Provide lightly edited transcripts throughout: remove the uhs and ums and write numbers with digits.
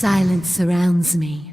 Silence surrounds me.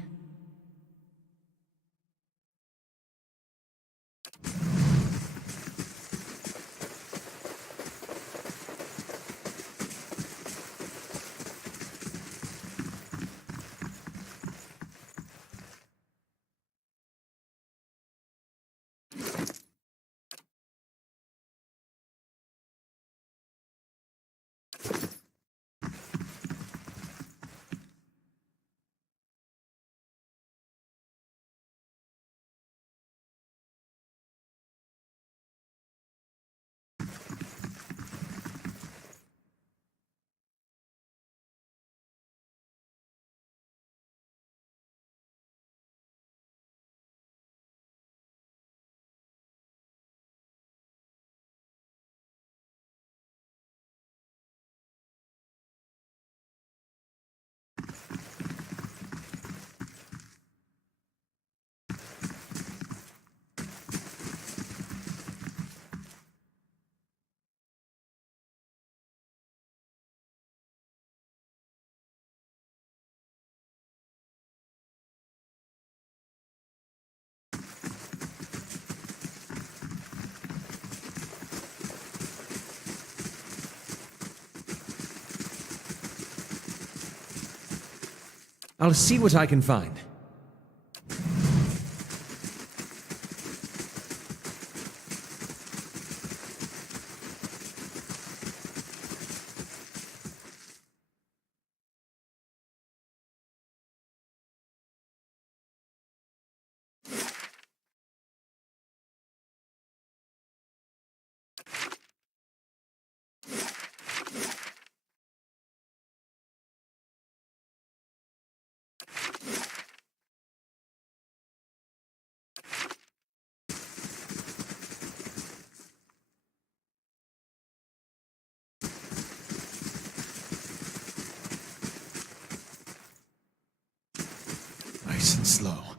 I'll see what I can find. Nice and slow.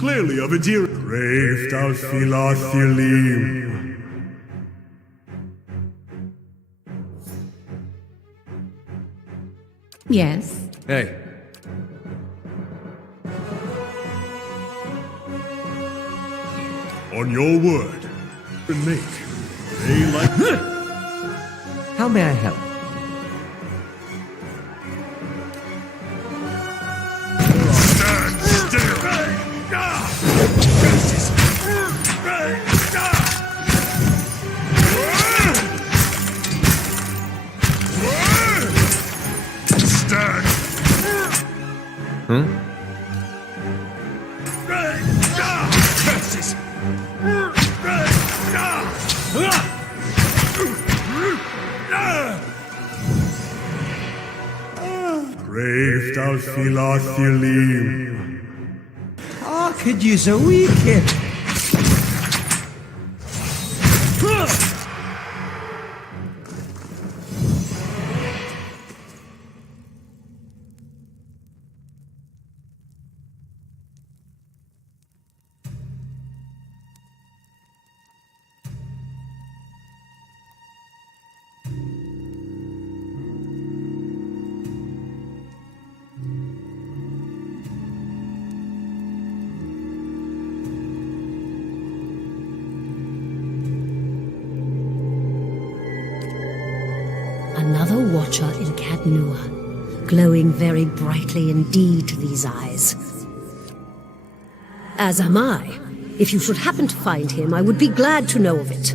Clearly of a dear Raved out Philothelim. Yes. Hey, On your word. And make. They like how may I help? stand still. Heeft al filathilim. Could use a wee kid. Another watcher in Cadnua, glowing very brightly indeed to these eyes. As am I. If you should happen to find him, I would be glad to know of it.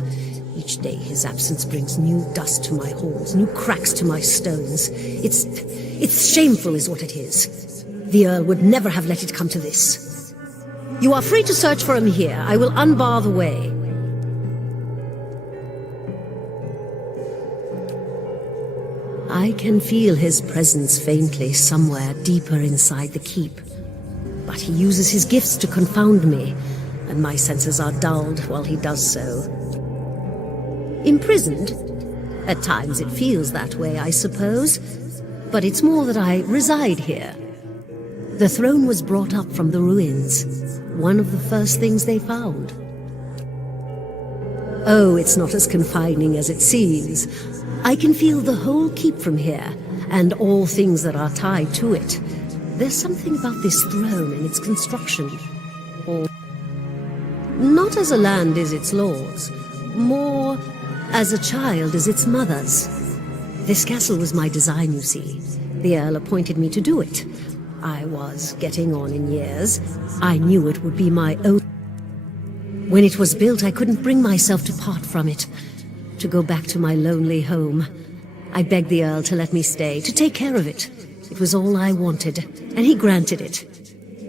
Each day his absence brings new dust to my halls, new cracks to my stones. It's shameful is what it is. The Earl would never have let it come to this. You are free to search for him here. I will unbar the way. I can feel his presence faintly somewhere deeper inside the keep. But he uses his gifts to confound me, and my senses are dulled while he does so. Imprisoned? At times it feels that way, I suppose. But it's more that I reside here. The throne was brought up from the ruins, one of the first things they found. Oh, it's not as confining as it seems. I can feel the whole keep from here, and all things that are tied to it. There's something about this throne and its construction. Or not as a land is its lord's, more as a child is its mother's. This castle was my design, you see. The Earl appointed me to do it. I was getting on in years. I knew it would be my own. When it was built, I couldn't bring myself to part from it, to go back to my lonely home. I begged the Earl to let me stay, to take care of it. It was all I wanted, and he granted it.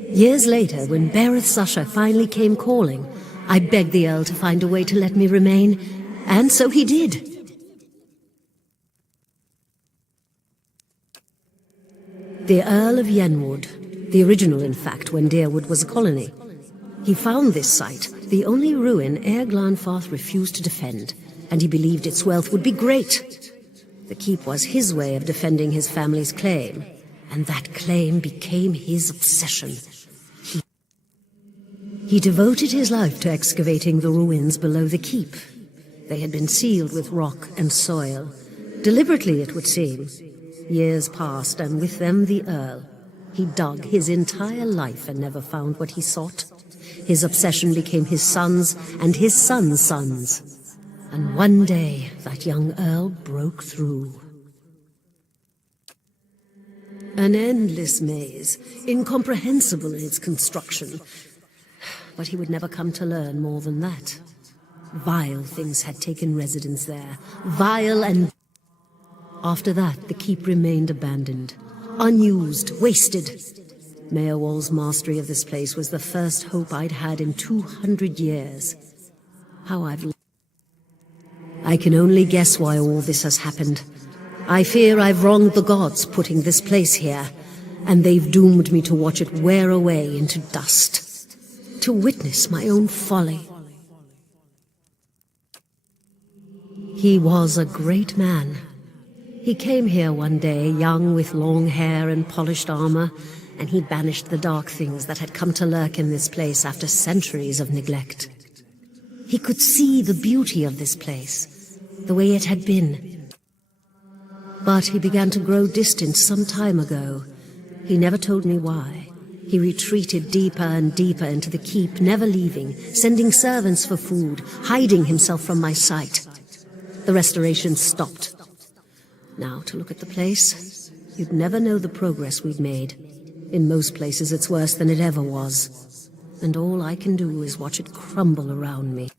Years later, when Bereth's usher finally came calling, I begged the Earl to find a way to let me remain, and so he did. The Earl of Yenwood, the original in fact when Deerwood was a colony. He found this site, the only ruin Ere Glanfarth refused to defend, and he believed its wealth would be great. The keep was his way of defending his family's claim, and that claim became his obsession. He devoted his life to excavating the ruins below the keep. They had been sealed with rock and soil, deliberately it would seem. Years passed, and with them the Earl. He dug his entire life and never found what he sought. His obsession became his sons and his sons' sons. And one day, that young Earl broke through. An endless maze, incomprehensible in its construction. But he would never come to learn more than that. Vile things had taken residence there. Vile and... After that, the keep remained abandoned, unused, wasted. Mayor Wall's mastery of this place was the first hope I'd had in 200 years. How I can only guess why all this has happened. I fear I've wronged the gods putting this place here, and they've doomed me to watch it wear away into dust, to witness my own folly. He was a great man. He came here one day, young with long hair and polished armor, and he banished the dark things that had come to lurk in this place after centuries of neglect. He could see the beauty of this place, the way it had been. But he began to grow distant some time ago. He never told me why. He retreated deeper and deeper into the keep, never leaving, sending servants for food, hiding himself from my sight. The restoration stopped. Now, to look at the place, you'd never know the progress we'd made. In most places, it's worse than it ever was. And all I can do is watch it crumble around me.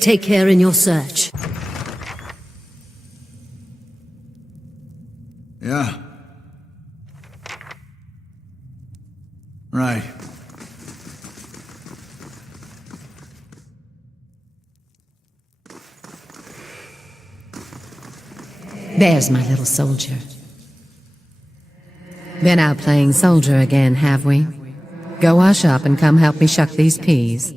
Take care in your search. Yeah. Right. There's my little soldier. Been out playing soldier again, have we? Go wash up and come help me shuck these peas.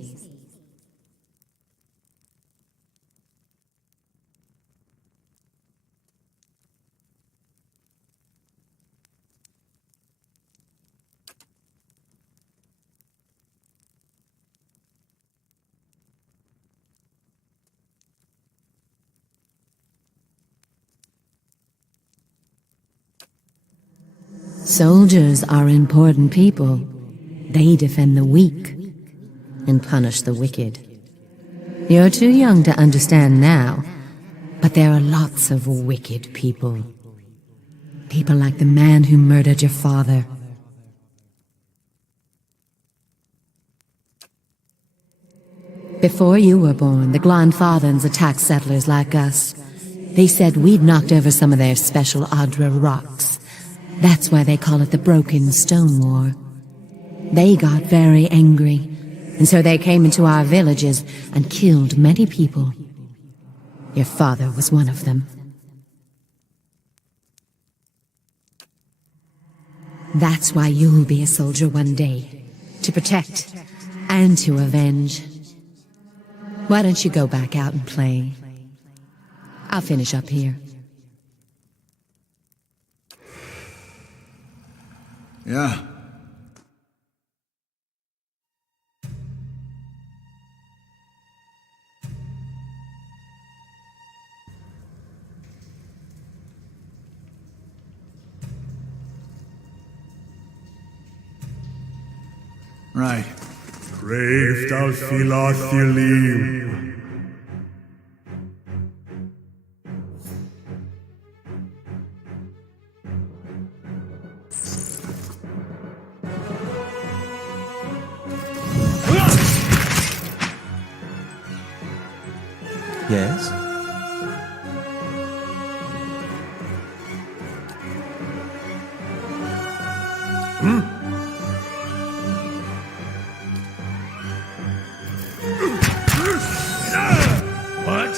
Soldiers are important people. They defend the weak and punish the wicked. You're too young to understand now, but there are lots of wicked people. People like the man who murdered your father. Before you were born, the Glanfathans attacked settlers like us. They said we'd knocked over some of their special Adra rocks. That's why they call it the Broken Stone War. They got very angry, and so they came into our villages and killed many people. Your father was one of them. That's why you'll be a soldier one day, to protect and to avenge. Why don't you go back out and play? I'll finish up here. Yeah. Right. Brave thou Philothelim. Yes? What?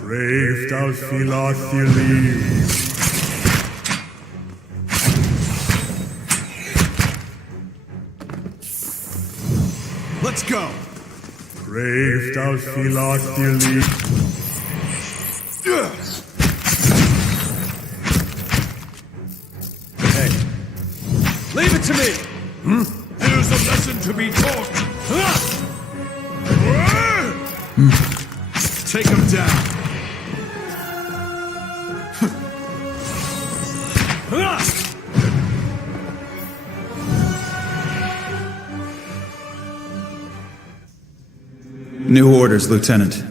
Brave thou Philothelim. Let's go! Brave thou Philothelim. Hey, leave it to me! There's a lesson to be taught. Take him down! New orders, Lieutenant.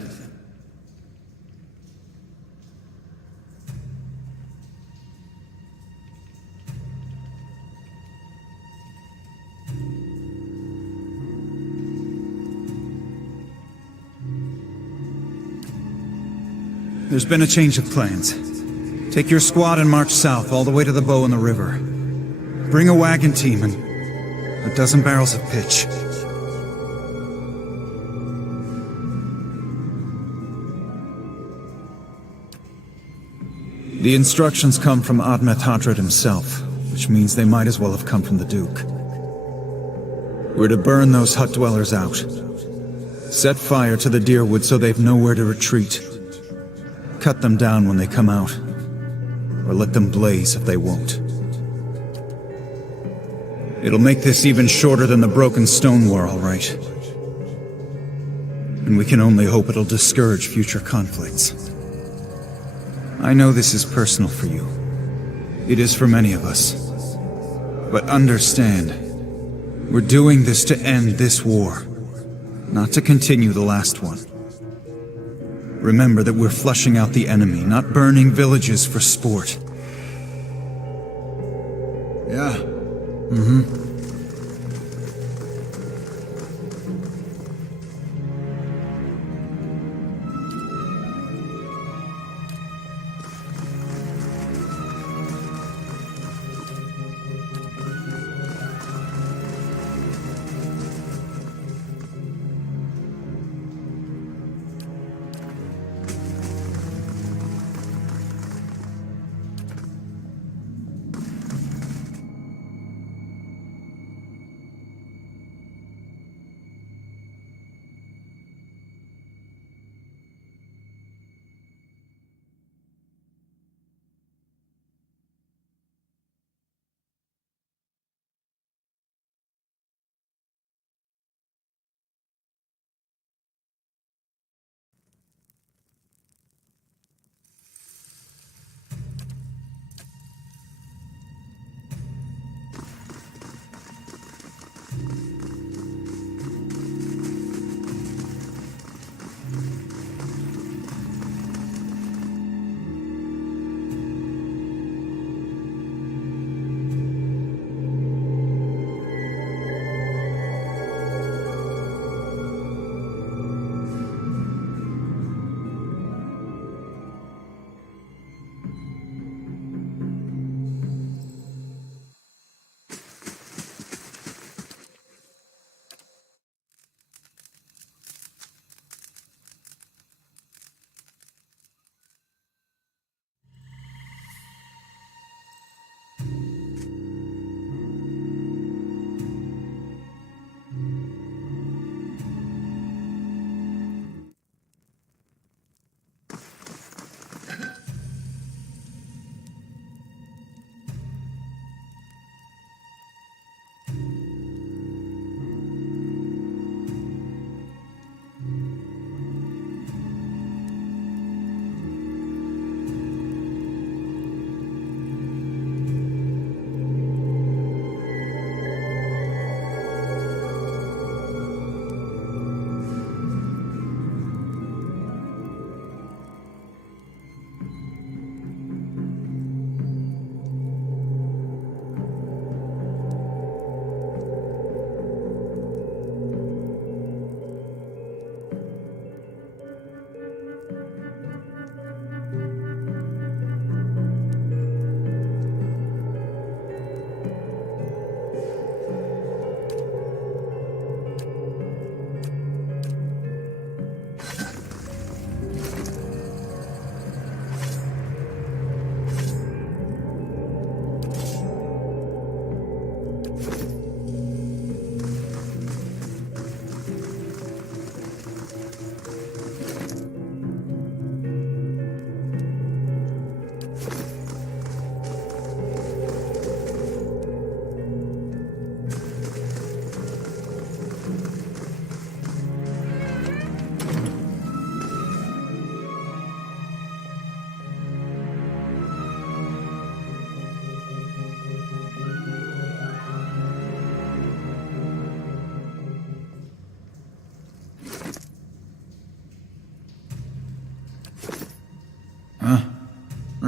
There's been a change of plans. Take your squad and march south all the way to the bow in the river. Bring a wagon team and a dozen barrels of pitch. The instructions come from Admeth Hadred himself, which means they might as well have come from the Duke. We're to burn those hut dwellers out. Set fire to the deerwood so they've nowhere to retreat. Cut them down when they come out, or let them blaze if they won't. It'll make this even shorter than the Broken Stone War, all right. And we can only hope it'll discourage future conflicts. I know this is personal for you. It is for many of us. But understand, we're doing this to end this war, not to continue the last one. Remember that we're flushing out the enemy, not burning villages for sport. Yeah.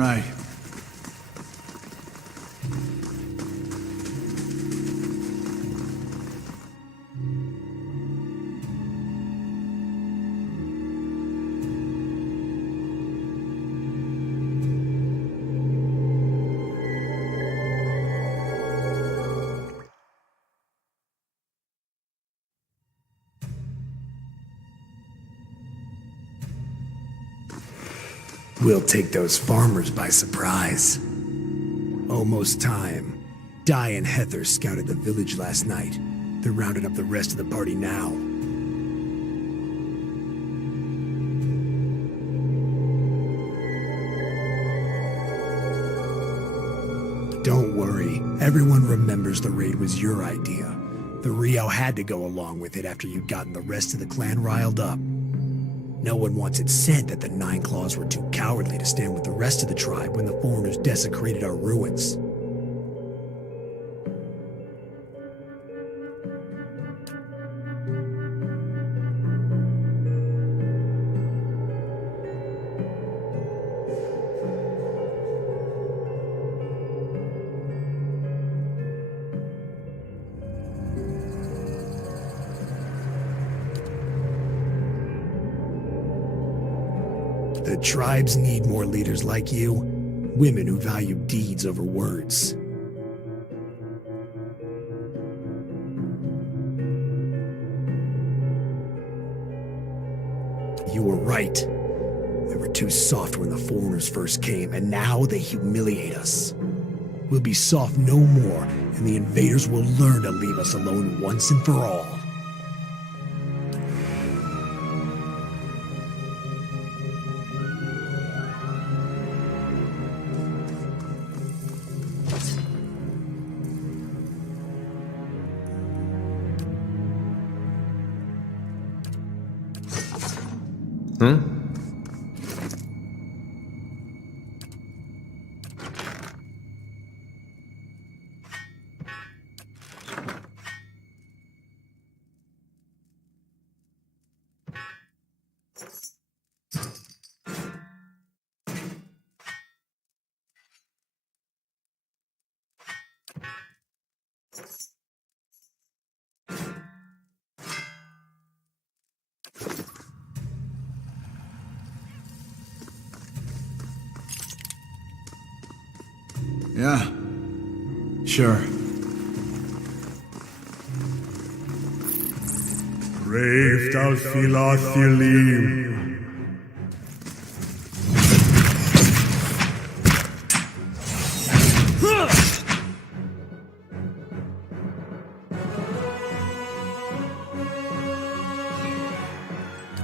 Right. We'll take those farmers by surprise. Almost time. Di and Heather scouted the village last night. They're rounding up the rest of the party now. Don't worry. Everyone remembers the raid was your idea. The Rio had to go along with it after you'd gotten the rest of the clan riled up. No one wants it said that the Nine Claws were too cowardly to stand with the rest of the tribe when the foreigners desecrated our ruins. The tribes need more leaders like you, women who value deeds over words. You were right. We were too soft when the foreigners first came, and now they humiliate us. We'll be soft no more, and the invaders will learn to leave us alone once and for all. Yeah. Sure. Reeft al filathilim.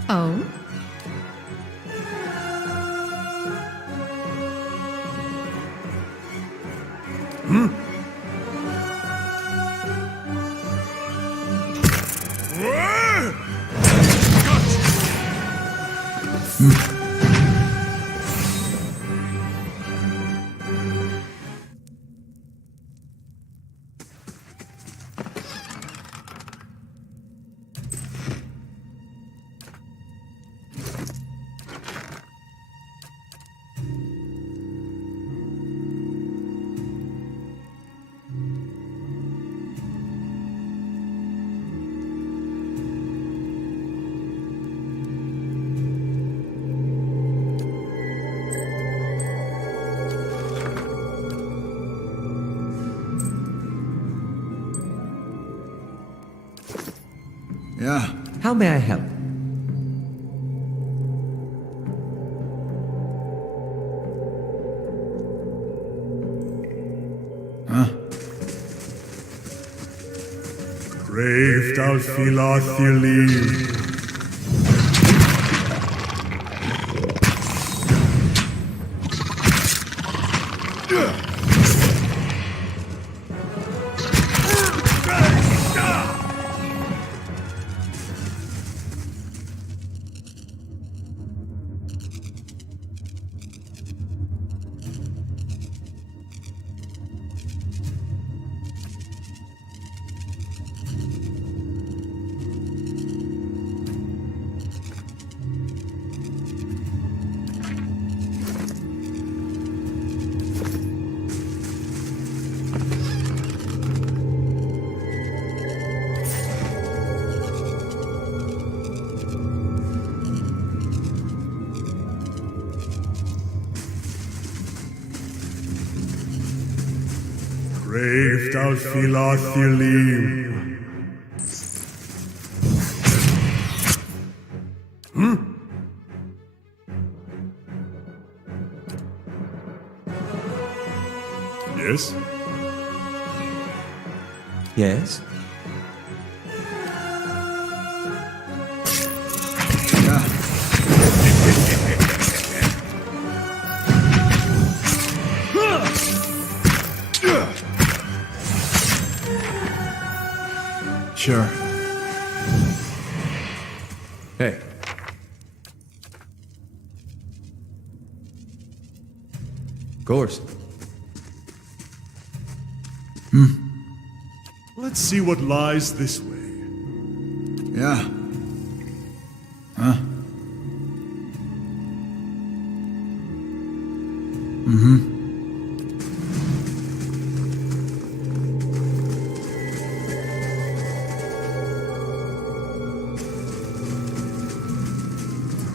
Oh? Yeah. How may I help? Reeft al filathilim. Brave dal filathilim. Yes? Yes? Sure. Hey. Of course. Let's see what lies this way. Yeah. Huh?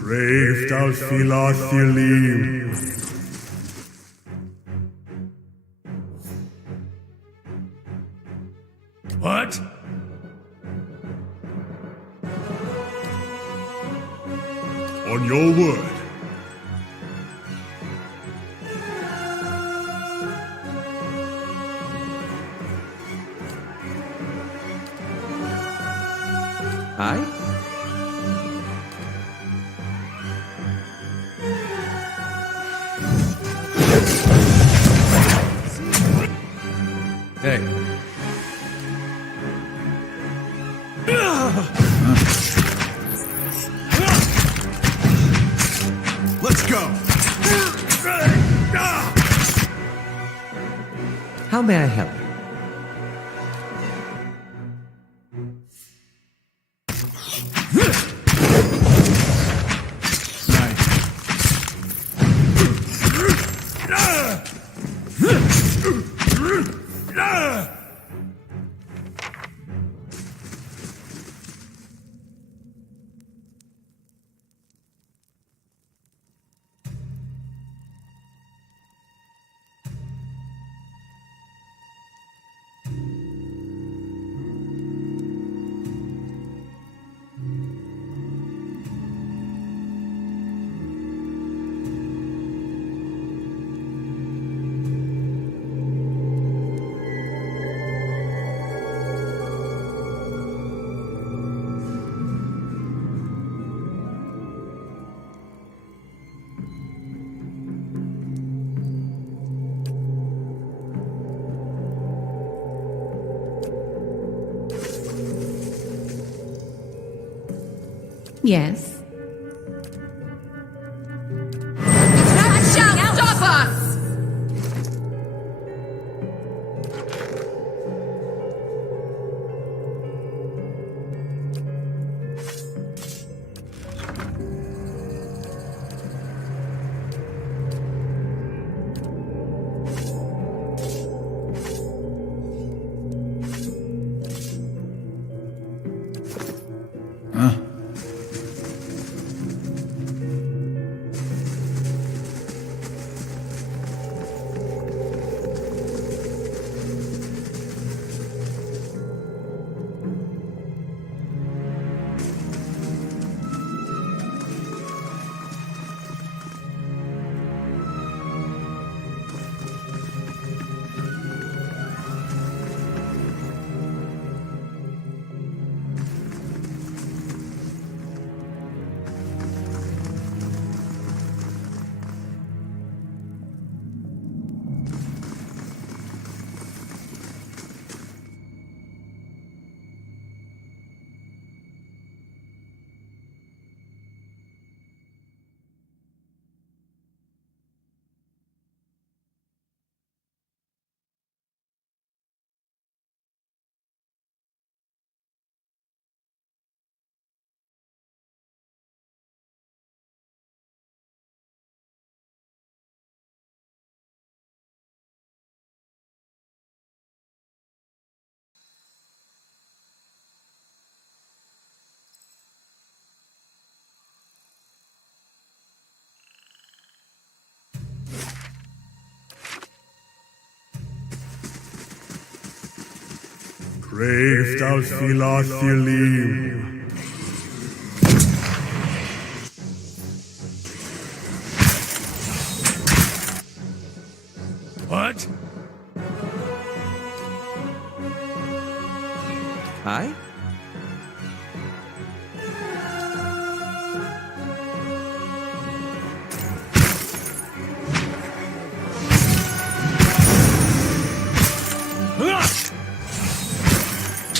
Brave dal filathilim. What? On your word. Aye? Hey. Let's go! How may I help? Yes. Stop us! Kreeft al filathilim. What? I?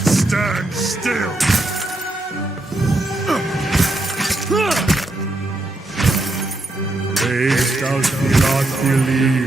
Stand still. Kreeft al filathilim.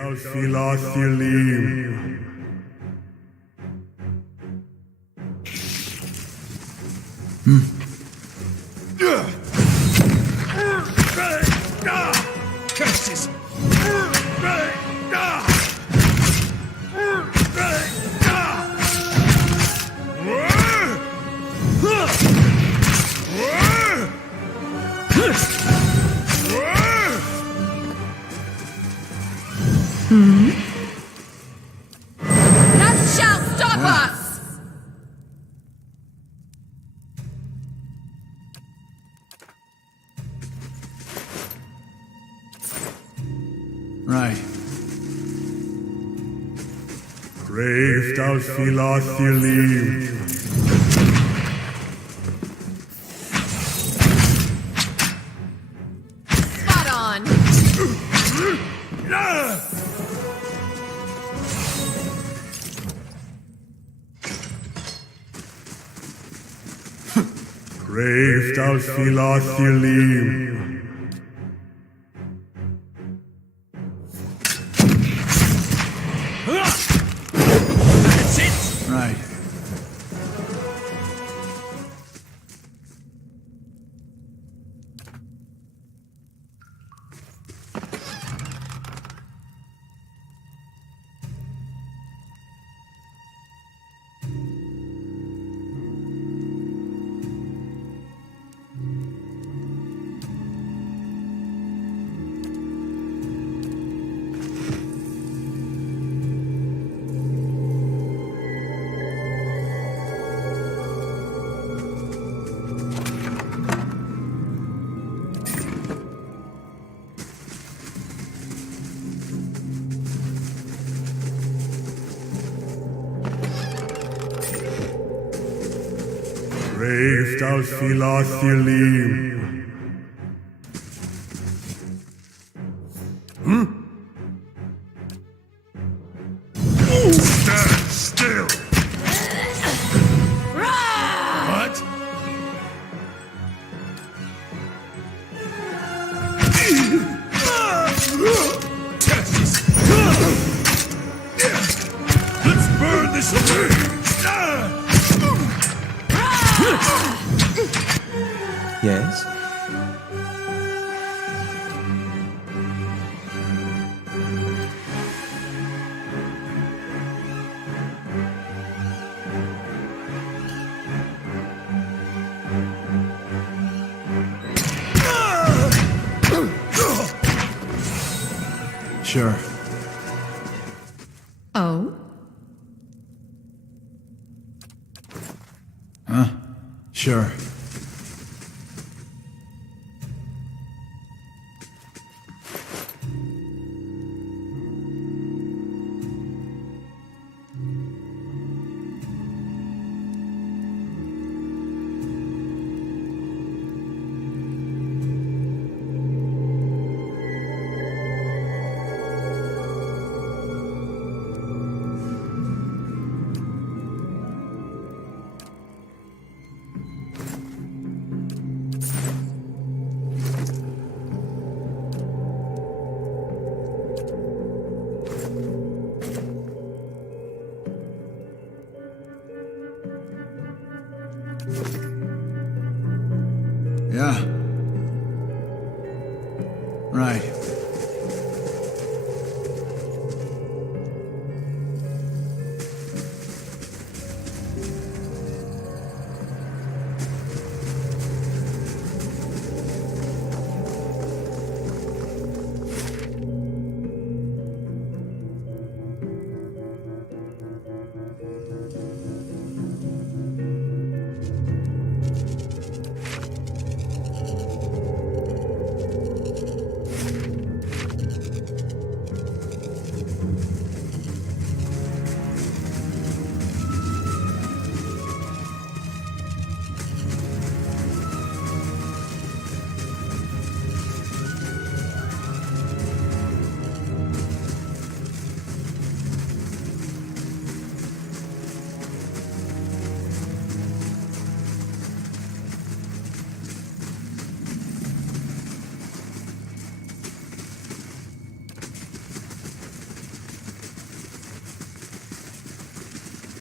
Al filathilim. Curses! None shall stop us! Right. Kreeft al filathilim. Spot on! Kreeft al filathilim. That's it! Right. Kreeft al filathilim. Stand still. What? Let's burn this away. Yes? Sure. Oh? Sure. Yeah.